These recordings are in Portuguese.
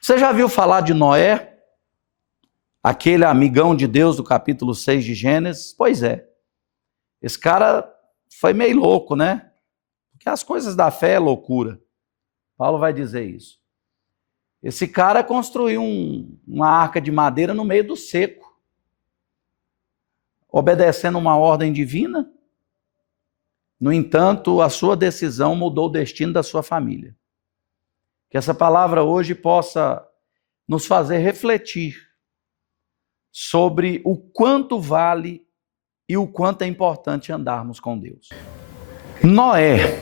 Você já viu falar de Noé? Aquele amigão de Deus do capítulo 6 de Gênesis? Pois é. Esse cara foi meio louco, né? Porque as coisas da fé é loucura. Paulo vai dizer isso. Esse cara construiu uma arca de madeira no meio do seco, obedecendo uma ordem divina. No entanto, a sua decisão mudou o destino da sua família. Que essa palavra hoje possa nos fazer refletir sobre o quanto vale e o quanto é importante andarmos com Deus. Noé,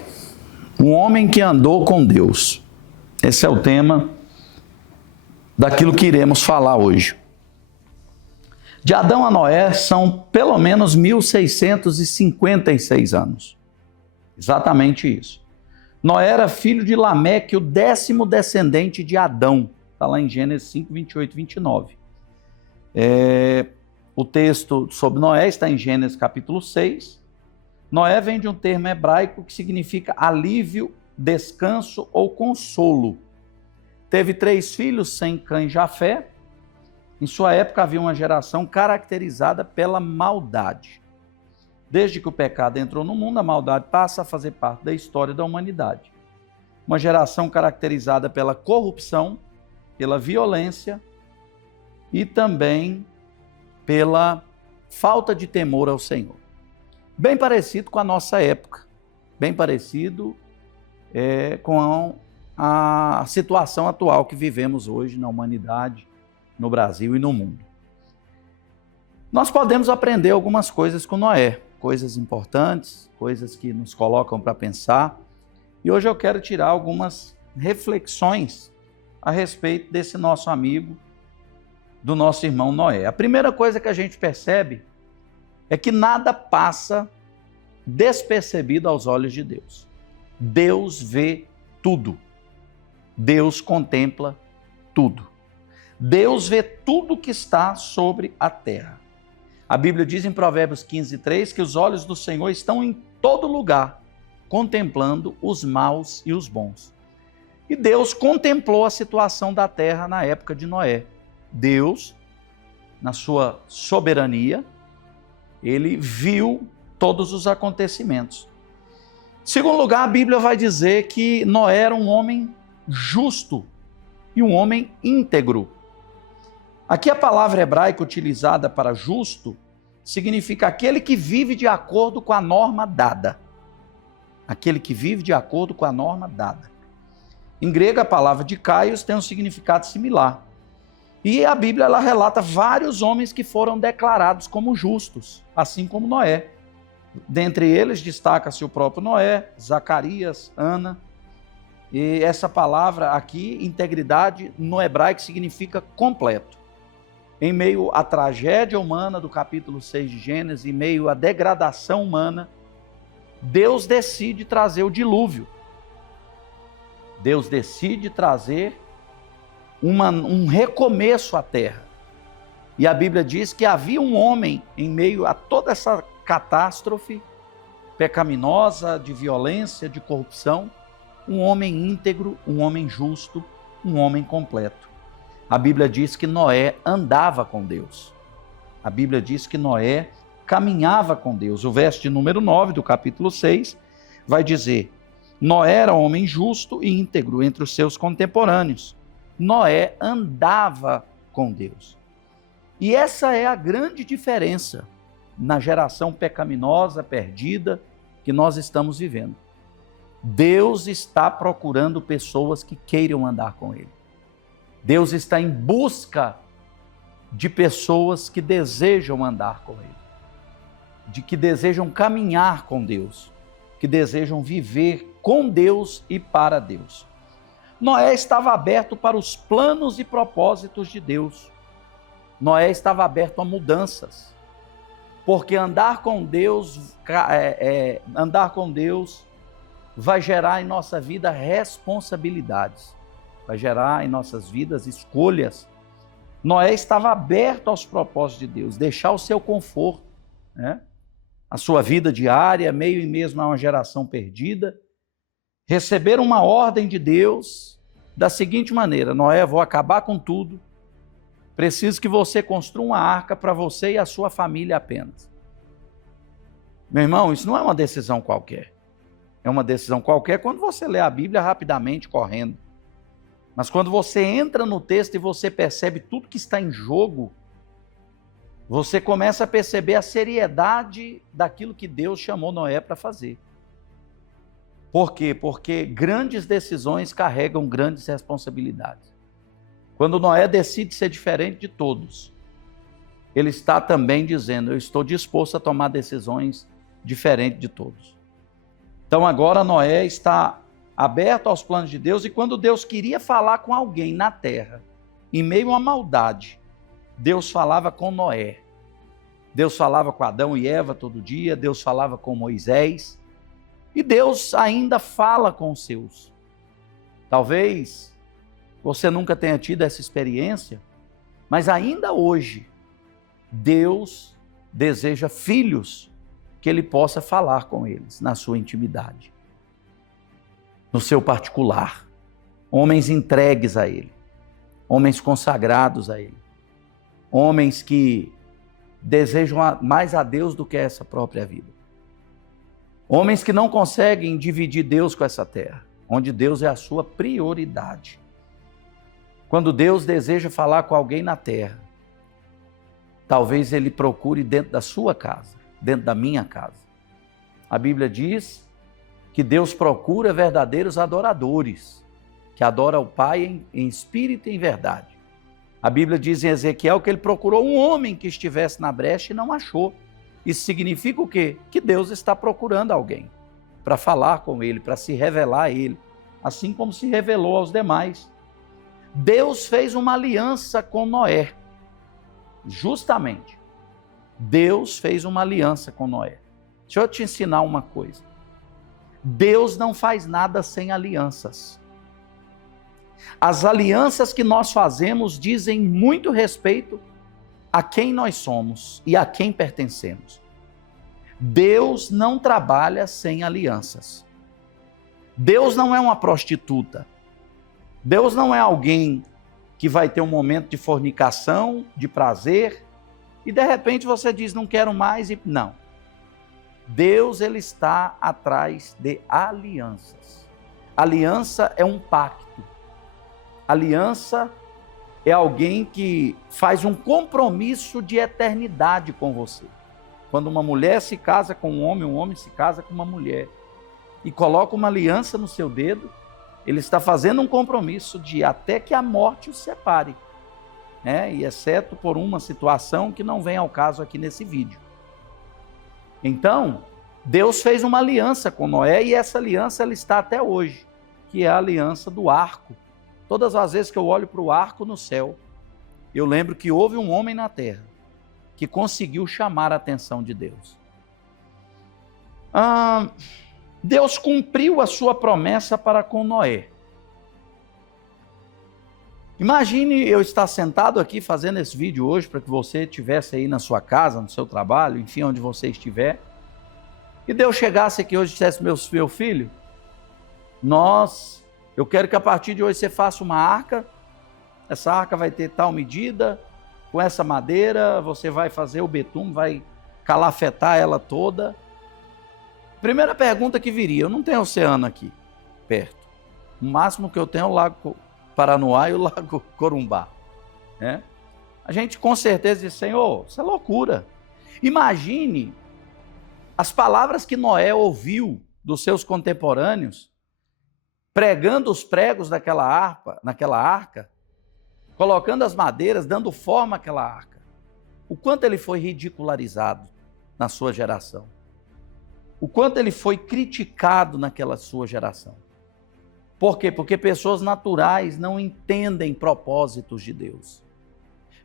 um homem que andou com Deus. Esse é o tema daquilo que iremos falar hoje. De Adão a Noé são pelo menos 1656 anos. Exatamente isso. Noé era filho de Lameque, o 10º descendente de Adão. Está lá em Gênesis 5, 28 e 29. O texto sobre Noé está em Gênesis capítulo 6. Noé vem de um termo hebraico que significa alívio, descanso ou consolo. Teve 3 filhos, Sem, Cã e Jafé. Em sua época havia uma geração caracterizada pela maldade. Desde que o pecado entrou no mundo, a maldade passa a fazer parte da história da humanidade. Uma geração caracterizada pela corrupção, pela violência e também pela falta de temor ao Senhor. Bem parecido com a nossa época, bem parecido com a situação atual que vivemos hoje na humanidade, no Brasil e no mundo. Nós podemos aprender algumas coisas com Noé, coisas importantes, coisas que nos colocam para pensar. E hoje eu quero tirar algumas reflexões a respeito desse nosso amigo, do nosso irmão Noé. A primeira coisa que a gente percebe é que nada passa despercebido aos olhos de Deus. Deus vê tudo. Deus contempla tudo. Deus vê tudo que está sobre a terra. A Bíblia diz em Provérbios 15:3 que os olhos do Senhor estão em todo lugar, contemplando os maus e os bons. E Deus contemplou a situação da terra na época de Noé. Deus, na sua soberania, ele viu todos os acontecimentos. Em segundo lugar, a Bíblia vai dizer que Noé era um homem justo e um homem íntegro. Aqui a palavra hebraica utilizada para justo significa aquele que vive de acordo com a norma dada. Aquele que vive de acordo com a norma dada. Em grego, a palavra dikaios tem um significado similar. E a Bíblia ela relata vários homens que foram declarados como justos, assim como Noé. Dentre eles destaca-se o próprio Noé, Zacarias, Ana. E essa palavra aqui, integridade, no hebraico significa completo. Em meio à tragédia humana do capítulo 6 de Gênesis, em meio à degradação humana, Deus decide trazer o dilúvio. Deus decide trazer um recomeço à terra. E a Bíblia diz que havia um homem em meio a toda essa catástrofe pecaminosa, de violência, de corrupção, um homem íntegro, um homem justo, um homem completo. A Bíblia diz que Noé andava com Deus. A Bíblia diz que Noé caminhava com Deus. O verso de número 9 do capítulo 6 vai dizer: Noé era homem justo e íntegro entre os seus contemporâneos. Noé andava com Deus. E essa é a grande diferença na geração pecaminosa, perdida, que nós estamos vivendo. Deus está procurando pessoas que queiram andar com Ele. Deus está em busca de pessoas que desejam andar com Ele, de que desejam caminhar com Deus, que desejam viver com Deus e para Deus. Noé estava aberto para os planos e propósitos de Deus. Noé estava aberto a mudanças, porque andar com Deus vai gerar em nossa vida responsabilidades, vai gerar em nossas vidas escolhas. Noé estava aberto aos propósitos de Deus, deixar o seu conforto, né? A sua vida diária, meio e mesmo a uma geração perdida, receber uma ordem de Deus da seguinte maneira: Noé, vou acabar com tudo, preciso que você construa uma arca para você e a sua família apenas. Meu irmão, isso não é uma decisão qualquer. É uma decisão qualquer quando você lê a Bíblia rapidamente, correndo. Mas quando você entra no texto e você percebe tudo que está em jogo, você começa a perceber a seriedade daquilo que Deus chamou Noé para fazer. Por quê? Porque grandes decisões carregam grandes responsabilidades. Quando Noé decide ser diferente de todos, ele está também dizendo: eu estou disposto a tomar decisões diferentes de todos. Então agora Noé está aberto aos planos de Deus, e quando Deus queria falar com alguém na terra, em meio à maldade, Deus falava com Noé. Deus falava com Adão e Eva todo dia, Deus falava com Moisés, e Deus ainda fala com os seus. Talvez você nunca tenha tido essa experiência, mas ainda hoje, Deus deseja filhos que Ele possa falar com eles na sua intimidade, no seu particular, homens entregues a Ele, homens consagrados a Ele, homens que desejam mais a Deus do que essa própria vida, homens que não conseguem dividir Deus com essa terra, onde Deus é a sua prioridade. Quando Deus deseja falar com alguém na terra, talvez Ele procure dentro da sua casa, dentro da minha casa. A Bíblia diz que Deus procura verdadeiros adoradores, que adoram o Pai em espírito e em verdade. A Bíblia diz em Ezequiel que Ele procurou um homem que estivesse na brecha e não achou. Isso significa o quê? Que Deus está procurando alguém para falar com Ele, para se revelar a Ele, assim como se revelou aos demais. Deus fez uma aliança com Noé, justamente. Deus fez uma aliança com Noé. Deixa eu te ensinar uma coisa. Deus não faz nada sem alianças. As alianças que nós fazemos dizem muito respeito a quem nós somos e a quem pertencemos. Deus não trabalha sem alianças. Deus não é uma prostituta. Deus não é alguém que vai ter um momento de fornicação, de prazer, e de repente você diz: não quero mais, e não. Deus, Ele está atrás de alianças. Aliança é um pacto. Aliança é alguém que faz um compromisso de eternidade com você. Quando uma mulher se casa com um homem se casa com uma mulher, e coloca uma aliança no seu dedo, ele está fazendo um compromisso de até que a morte os separe, né? E exceto por uma situação que não vem ao caso aqui nesse vídeo. Então, Deus fez uma aliança com Noé, e essa aliança ela está até hoje, que é a aliança do arco. Todas as vezes que eu olho para o arco no céu, eu lembro que houve um homem na terra que conseguiu chamar a atenção de Deus. Deus cumpriu a sua promessa para com Noé. Imagine eu estar sentado aqui fazendo esse vídeo hoje para que você estivesse aí na sua casa, no seu trabalho, enfim, onde você estiver, e Deus chegasse aqui hoje e dissesse: meu filho, eu quero que a partir de hoje você faça uma arca, essa arca vai ter tal medida, com essa madeira, você vai fazer o betume, vai calafetar ela toda. Primeira pergunta que viria: eu não tenho oceano aqui perto. O máximo que eu tenho é o Lago Paranoá e o Lago Corumbá, né? A gente com certeza diz: Senhor, isso é loucura. Imagine as palavras que Noé ouviu dos seus contemporâneos, pregando os pregos naquela arca, colocando as madeiras, dando forma àquela arca. O quanto ele foi ridicularizado na sua geração. O quanto ele foi criticado naquela sua geração. Por quê? Porque pessoas naturais não entendem propósitos de Deus.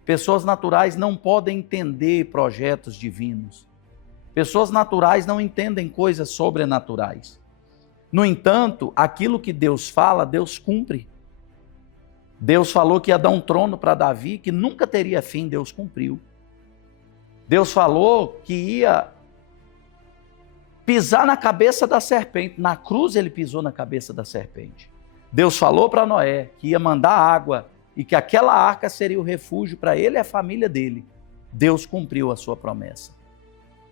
Pessoas naturais não podem entender projetos divinos. Pessoas naturais não entendem coisas sobrenaturais. No entanto, aquilo que Deus fala, Deus cumpre. Deus falou que ia dar um trono para Davi, que nunca teria fim, Deus cumpriu. Deus falou que ia pisar na cabeça da serpente. Na cruz ele pisou na cabeça da serpente. Deus falou para Noé que ia mandar água e que aquela arca seria o refúgio para ele e a família dele. Deus cumpriu a sua promessa.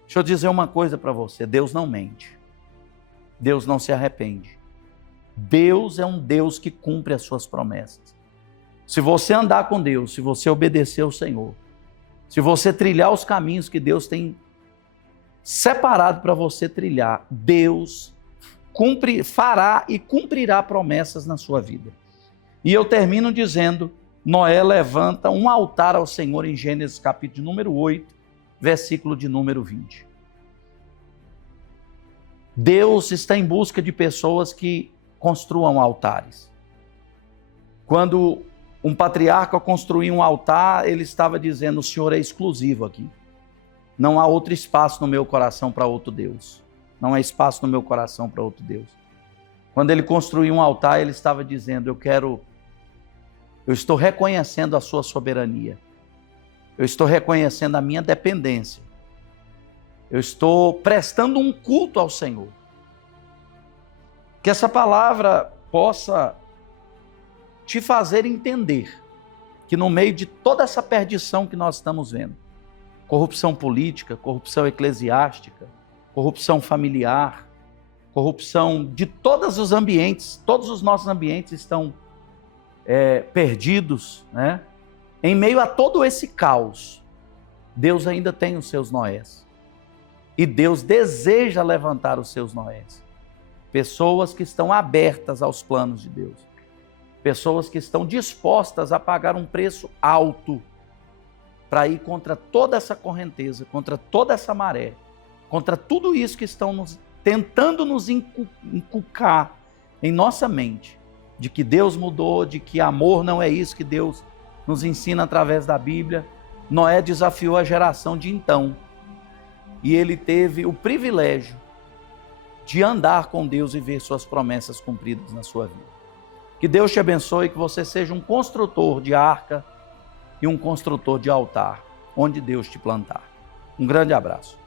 Deixa eu dizer uma coisa para você, Deus não mente. Deus não se arrepende. Deus é um Deus que cumpre as suas promessas. Se você andar com Deus, se você obedecer ao Senhor, se você trilhar os caminhos que Deus tem separado para você trilhar, Deus fará e cumprirá promessas na sua vida. E eu termino dizendo, Noé levanta um altar ao Senhor em Gênesis capítulo de número 8, versículo de número 20. Deus está em busca de pessoas que construam altares. Quando um patriarca construía um altar, ele estava dizendo, o Senhor é exclusivo aqui. Não há outro espaço no meu coração para outro Deus. Não há espaço no meu coração para outro Deus. Quando ele construía um altar, ele estava dizendo, eu estou reconhecendo a sua soberania. Eu estou reconhecendo a minha dependência. Eu estou prestando um culto ao Senhor. Que essa palavra possa te fazer entender que no meio de toda essa perdição que nós estamos vendo, corrupção política, corrupção eclesiástica, corrupção familiar, corrupção de todos os ambientes, todos os nossos ambientes estão perdidos, né? Em meio a todo esse caos, Deus ainda tem os seus Noés. E Deus deseja levantar os seus Noés. Pessoas que estão abertas aos planos de Deus. Pessoas que estão dispostas a pagar um preço alto para ir contra toda essa correnteza, contra toda essa maré, contra tudo isso que estão tentando nos inculcar em nossa mente, de que Deus mudou, de que amor não é isso que Deus nos ensina através da Bíblia. Noé desafiou a geração de então, e ele teve o privilégio de andar com Deus e ver suas promessas cumpridas na sua vida. Que Deus te abençoe, que você seja um construtor de arca e um construtor de altar, onde Deus te plantar. Um grande abraço.